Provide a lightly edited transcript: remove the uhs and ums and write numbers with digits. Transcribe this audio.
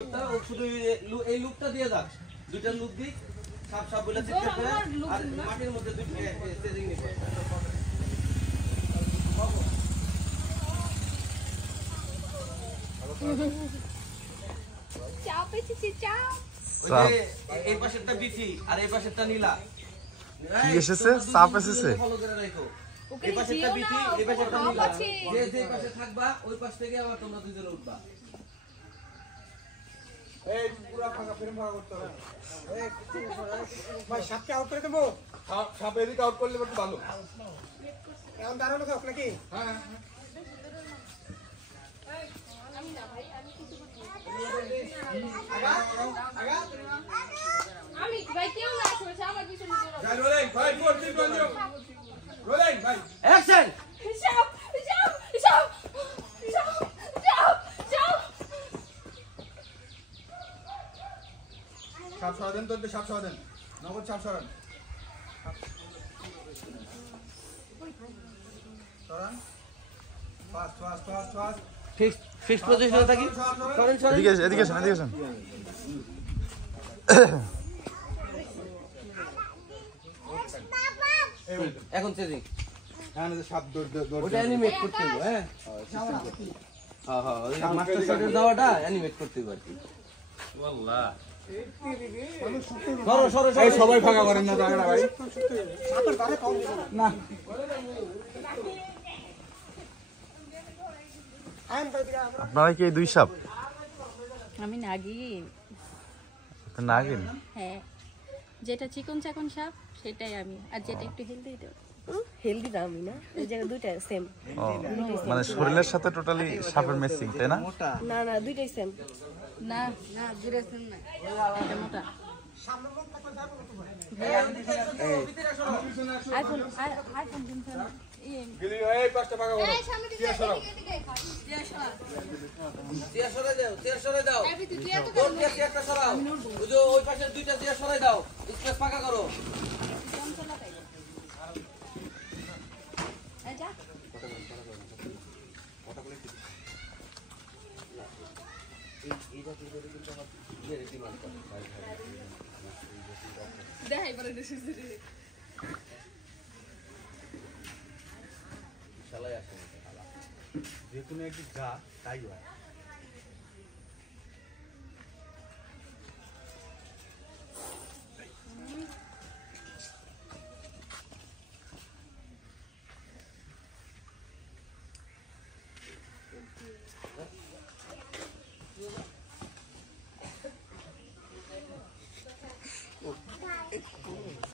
শুধু এই লুকটা দিয়ে যাক, দুইটা লুক দিক, সাপ সাপ বলে চিৎকার করে আর মাটির মধ্যে দুই স্টেজিং নিবে। চাও পেয়েছি চাও। ওই যে এই পাশেরটা বিফি আর এই পাশেরটা নীলা। কি এসেছে? সাপ এসেছে। ফলো করে রাখো। এই পাশেরটা বিফি, এই পাশেরটা নীলা। যে পাশে থাকবা ওই পাশ থেকে আবার তোমরা দুইজনে উঠবা। এই পুরো ফাঁকা ফ্রেম ফাঁকা করতে হবে। ভাই সাপকে আউট করে দেবো। সাপ এদিকে আউট করলে একটু ভালো। এখন দাঁড়ানো থাক নাকি? হ্যাঁ আমি না ভাই, আমি কিছু করতে আমি ভাই কেউ না আসলে আমার পিছনে যাই রোলিং 5 4 3 2 1 রোলিং ভাই অ্যাকশন। যাও যাও যাও যাও যাও যাও। সাপ সরা দেন তো, সাপ সরা দেন, নগদ সাপ সরান, সরান fast fast fast fast fix পজিশনে থাকি। সরেন সরেন। এদিকে আসেন, এদিকে আসেন, এদিকে আসেন। এখন চেজিং। হ্যাঁ সাপ দৌড় ওটা অ্যানিমেট করতে হবে। হ্যাঁ হ্যাঁ হ্যাঁ, ওই মাস্টার শটের দাওয়াটা অ্যানিমেট করতে হবে আর কি। ওয়াল্লাহ সরো সরো এই সবাই ফাঁকা করেন না জায়গাটা ভাই। না আপনারা কি এই দুই সাপ? আমি নাগিন। নাগিন? হ্যাঁ, যেটা চিকন চাকন সাপ সেটাই আমি, আর যেটা একটু হেলদি হেলদি না আমি না, এই জায়গায় দুইটা সেম। ও, মানে শরীরের সাথে টোটালি সাপের ম্যাচিং, তাই না? না না দুইটাই সেম। না না দুইটা সেম না, এটা মোটা। আইফোন আইফোন কিনছেন গিলি এই পাঁচটা ফাঁকা করো। টিয়া সরাও। চেয়ার সরাই দাও, চেয়ার সরাই দাও। তোর চেয়ারটা সরাও। ওই যে ওই পাশের দুইটা চেয়ার সরাই দাও, স্পেস ফাঁকা করো। যা দেখাই পরে শালাই আসে। যে কোনো একটি যা তাই হয়।